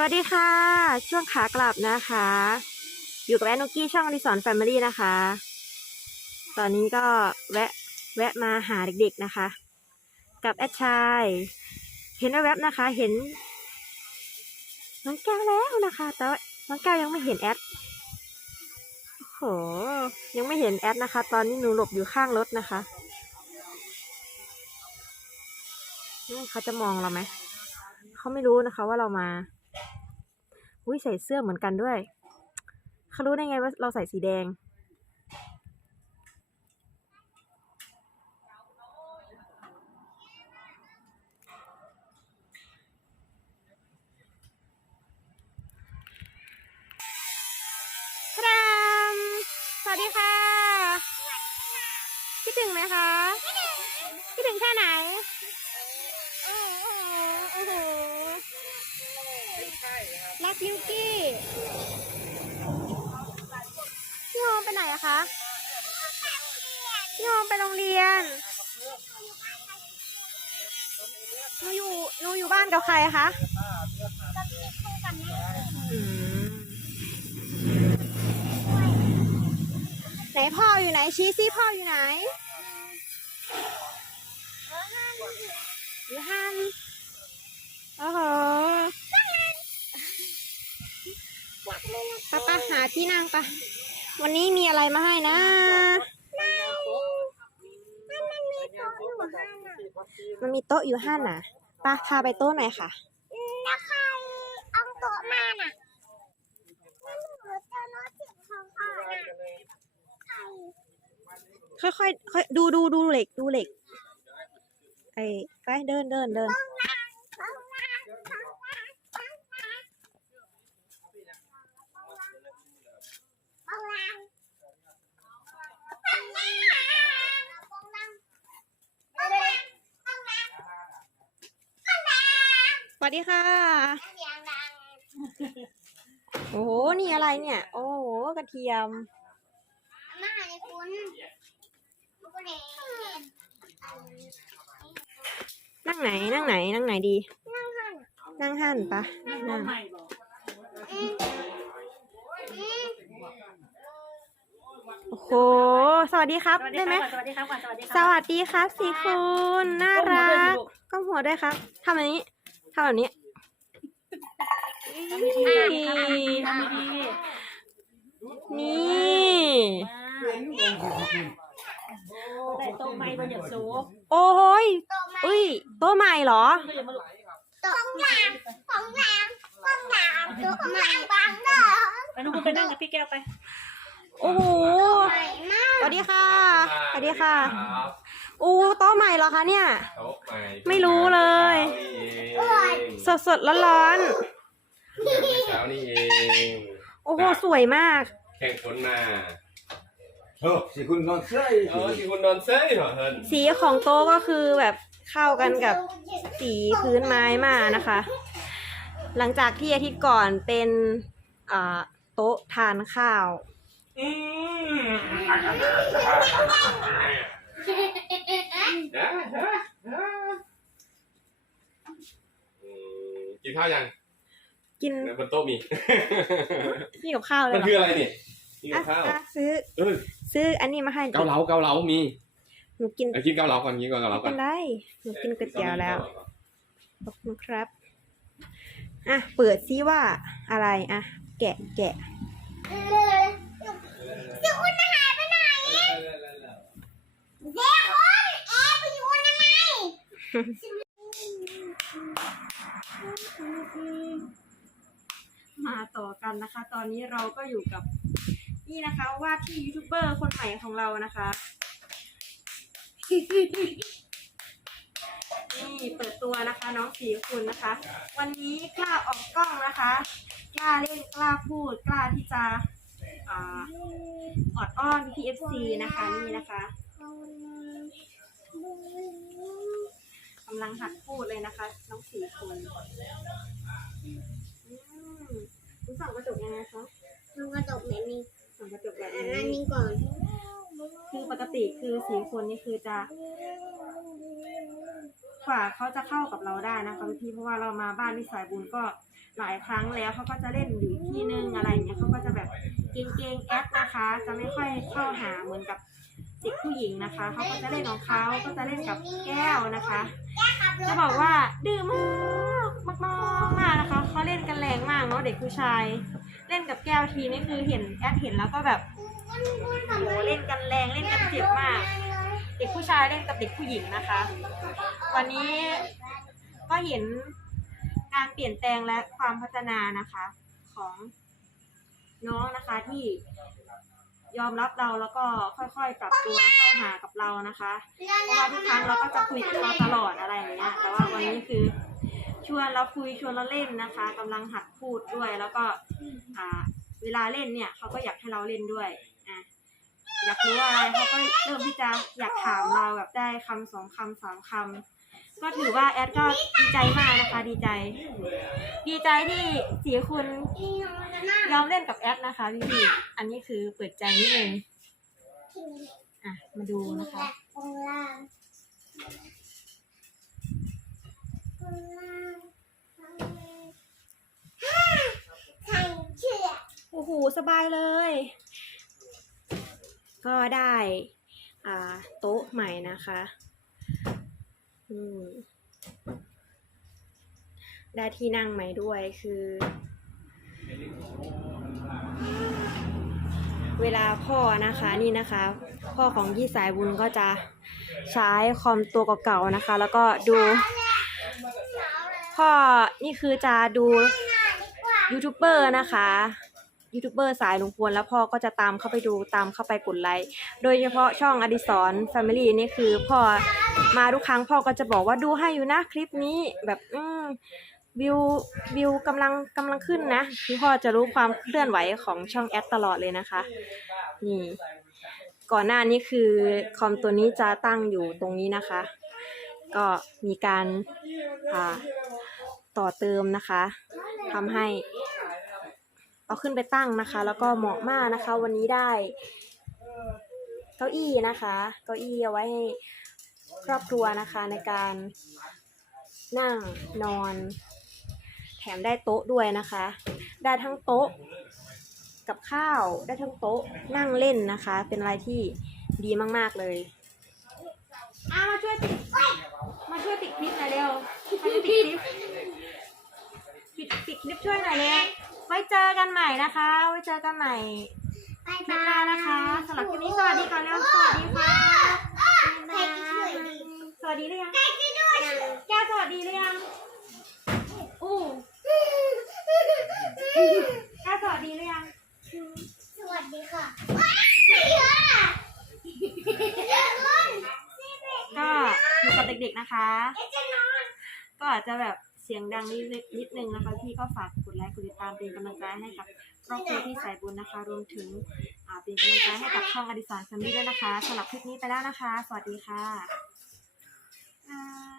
สวัสดีค่ะ ช่วงขากลับนะคะ อยู่กับแอนนุกี้ช่องอดิสอนแฟมิลี่นะคะ ตอนนี้ก็แวะแวะมาหาเด็กๆนะคะ กับแอดชาย เห็นแวบนะคะ เห็นน้องแก้วแล้วนะคะ แต่ว่าน้องแก้วยังไม่เห็นแอดโอ้โหยังไม่เห็นแอดนะคะ ตอนนี้หนูหลบอยู่ข้างรถนะคะเขาจะมองเราไหม เขาไม่รู้นะคะว่าเรามา อุ้ยใส่เสื้อเหมือนกันด้วยเขารู้ได้ไงว่าเราใส่สีแดง ครับสวัสดีค่ะ คิดถึงไหมคะ คิดถึงแค่ไหน โอ้โหโอ้โห รักยูกี้พี่โฮมไปไหนอะคะพี่โฮมไปโรงเรียนหนูอยู่หนูอยู่บ้านกับใครคะอืมไหนพ่ออยู่ไหนชี้ซิพ่ออยู่ไหนอยู่ห้านโอ้โห ปะปะหาที่นั่งปะวันนี้มีอะไรมาให้นะมันมีโต๊ะอยู่ห้านน่ะปะพาไปโต๊ะหน่อยค่ะแล้วใครเอาโต๊ะมาน่ะแล้วหนูเจอโน้ตเสียงของพ่อน่ะใครค่อยๆค่อยดูดูดูเหล็กดูเหล็กไอ้ไปเดินเดินเดิน วัสดีค่ะเสียงดังโอ้โห นี่อะไรเนี่ย โอ้โห กระเทียมอามาในคุณคุณเองนั่งไหน นั่งไหน นั่งไหนดี นั่งหันนั่งหันปะนั่งอืมอืมโอ้โห สวัสดีครับ ได้ไหม สวัสดีครับก่อนสวัสดีคสรับวัสดีครับสีคุณ น่ารักก้มหัวด้วยครับทำแบบนี้ เทำแบบนี้นี่แต่โตไม่บนหยับสูโอ้โหยอุ้ยโต๊ใหม่เหรอ Con làm, con làm, con làm, con làm bằng đó. ไปน้องไปนั่งกับพี่แก้วไป โอ้โหสวัสดีค่ะสวัสดีค่ะ อู้โต๊ะใหม่เหรอคะเนี่ย โต๊ะใหม่ไม่รู้เลยเช้านี่เองสดสดร้อนร้อนเมื่อเช้านี่เองๆโอ้โหสวยมาก แข่งฝนมาโอ้สิคุณนอนเสื้อเออที่คุณนอนเซ่เหรอเฮินสีของโต๊ะก็คือแบบเข้ากันกับสีพื้นไม้มากนะคะ หลังจากที่อาทิตย์ก่อนเป็นอ่าโต๊ะทานข้าวอื กินข้าวยังกินบนโต๊ะมีนี่กับข้าวเลมัยนเหรคือออะไรนี่กินอะข้าวอะซื้อเออซื้ออันนี้มาให้เกาเหลาเกาเหลามีหนูกินเอากินเกาเหลาก่อนกินเกาเหลาไม่ก่เป็อนนไรหนูกินก๋วยเตี๋ยวแล้วขอบคุณครับอะเปิดซิว่าอะไรอะแกะแกะเดี๋ยวคุณหายไปไหนเดี๋ยวคุณแอบไปอยู่ทำไมาต่อกันนะคะ ตอนนี้เราก็อยู่กับนี่นะคะว่าที่ยูทูบเบอร์คนใหม่ของเรานะคะ นี่เปิดตัวนะคะ น้องสีคุณนะคะ วันนี้กล้าออกกล้องนะคะ กล้าเล่นกล้าพูด กล้าที่จะออดอ้อน PFC นะคะนี่นะคะ กำลังหัดพูดเลยนะคะ น้องสีคุณอืมคุณส่องกระจกยังไงคะดูกระจกแบบนี้ส่องกระจกแบบอันนี้นี้ก่อน คือปกติคือสีคนนี่คือจะ กว่าเขาจะเข้ากับเราได้นะคะพี่ๆเพราะว่าเรามาบ้านพี่สายบุญก็หลายครั้งแล้วเขาก็จะเล่นอยู่อีกที่นึงอะไรอย่างเงี้ยเขาก็จะแบบเก่งๆแอปนะคะ จะไม่ค่อยเข้าหาเหมือนกับ เด็กผู้หญิงนะคะเขาก็จะเล่นของเขาก็จะเล่นกับแก้วนะคะขับรจะถบอกว่าดื้อมากมากมากมากนะคะเขาเล่นกันแรงมากเนาะเด็กผู้ชาย เล่นกับแก้วทีนี่คือเห็นแอดเห็นแล้วก็แบบโอ้โหเล่นกันแรงเล่นกันเจ็บมาก เด็กผู้ชายเล่นกับเด็กผู้หญิงนะคะ วันนี้ก็เห็นการเปลี่ยนแปลงและความพัฒนานะคะของน้องนะคะที่ ยอมรับเราแล้วก็ค่อยๆ ปรับตัวเข้าหากับเรานะคะเพราะว่าทุกครั้งเราก็จะคุยกับเขาตลอดอะไรอย่างเงี้ย แต่ว่าวันนี้คือชวนเราคุยชวนเราเล่นนะคะกำลังหัดพูดด้วยแล้วก็อ่าเวลาเล่นเนี่ยเขาก็อยากให้เราเล่นด้วยอะอยากรู้อะไรเขาก็เริ่มที่จะอยากถามเราแบบได้คำสองคำสามคำ ก็ถือว่าแอดก็ดีใจมากนะคะ ดีใจ ดีใจที่สีคุณยอมเล่นกับแอดนะคะพี่พี่อันนี้คือเปิดใจนิดนึงอะมาดูนะคะตรงล่างตรงล่างใส่เชือกโอ้โหสบายเลย ก็ได้ อ่า โต๊ะใหม่นะคะ ได้ที่นั่งใหม่ด้วยคือ เวลาพ่อนะคะนี่นะคะ พ่อของยี่สายบุญก็จะใช้คอมตัวเก่าๆนะคะ แล้วก็ดู พ่อนี่คือจะดูยูทูบเบอร์นะคะ ยูทูบเบอร์สายลุงพลแล้วพ่อก็จะตามเข้าไปดูตามเข้าไปกดไลค์โดยเฉพาะช่องอดิศรแฟมิลี่นี่คือพ่อมาทุกครั้งพ่อก็จะบอกว่าดูให้อยู่นะคลิปนี้แบบอืมวิววิวกำลังกำลังขึ้นนะคือพ่อจะรู้ความเคลื่อนไหวของช่องแอดตลอดเลยนะคะ นี่ก่อนหน้านี้คือคอมตัวนี้จะตั้งอยู่ตรงนี้นะคะ ก็มีการต่อเติมนะคะทำให้ เอาขึ้นไปตั้งนะคะ แล้วก็เหมาะมากนะคะ วันนี้ได้ เก้าอี้นะคะ เก้าอี้เอาไว้ให้ครอบครัวนะคะในการนั่งนอน แถมได้โต๊ะด้วยนะคะ ได้ทั้งโต๊ะกับข้าวได้ทั้งโต๊ะนั่งเล่นนะคะ เป็นอะไรที่ดีมาก ๆ เลยอามาช่วย อกันใหม่นะคะ ไว้เจอกันใหม่บายคลิปบาหน้ายนะคะสำหรับคลิปนี้สวัสดีก่อนแล้วสวัสดีค่ะใครจะช่วยดีสวัสดีหรือยังใครจะช่วยดีแก้วสวัสดีหรือยังอู้แก้วสวัสดีหรือยังสวัสดีค่ะว้าวไม่เยอะอะก็อยู่กับเด็กๆนะคะเอ๊ะจะนอน ก็อาจจะแบบ เสียงดังนิดนิดนึงนะคะพี่ก็ฝากกดไลค์กดติดตามเป็นกำลังใจให้กับครอบครัวที่สายบุญนะคะ รวมถึงเป็นกำลังใจให้กับช่องอดิสาแฟมิลี่ด้วยนะคะสำหรับคลิปนี้ไปแล้วนะคะ สวัสดีค่ะ